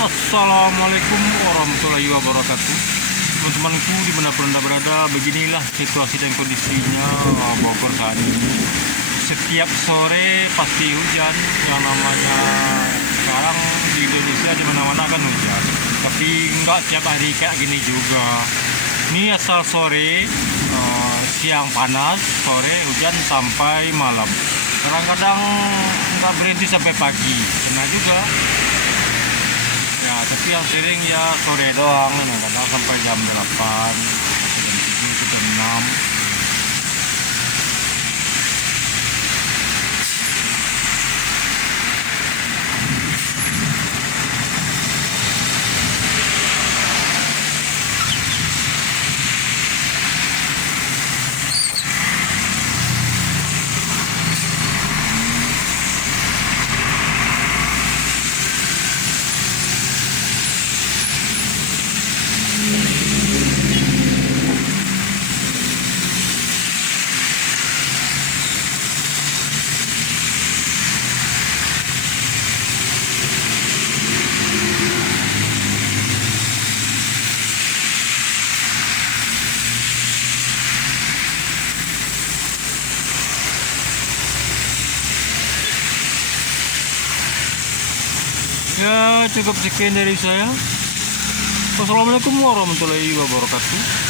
Assalamualaikum warahmatullahi wabarakatuh. Teman-temanku dimanapun Anda berada, beginilah situasi dan kondisinya Bogor saat ini. Setiap sore pasti hujan, yang namanya sekarang di Indonesia di mana-mana kan hujan. Tapi enggak tiap hari kayak gini juga. Ini asal sore, siang panas, sore hujan sampai malam. Kadang-kadang nggak berhenti sampai pagi, kena juga. Ya, tapi yang sering ya sore doang, kadang sampai jam 8, jam 6. Ya, cukup sekian dari saya. Wassalamualaikum warahmatullahi wabarakatuh.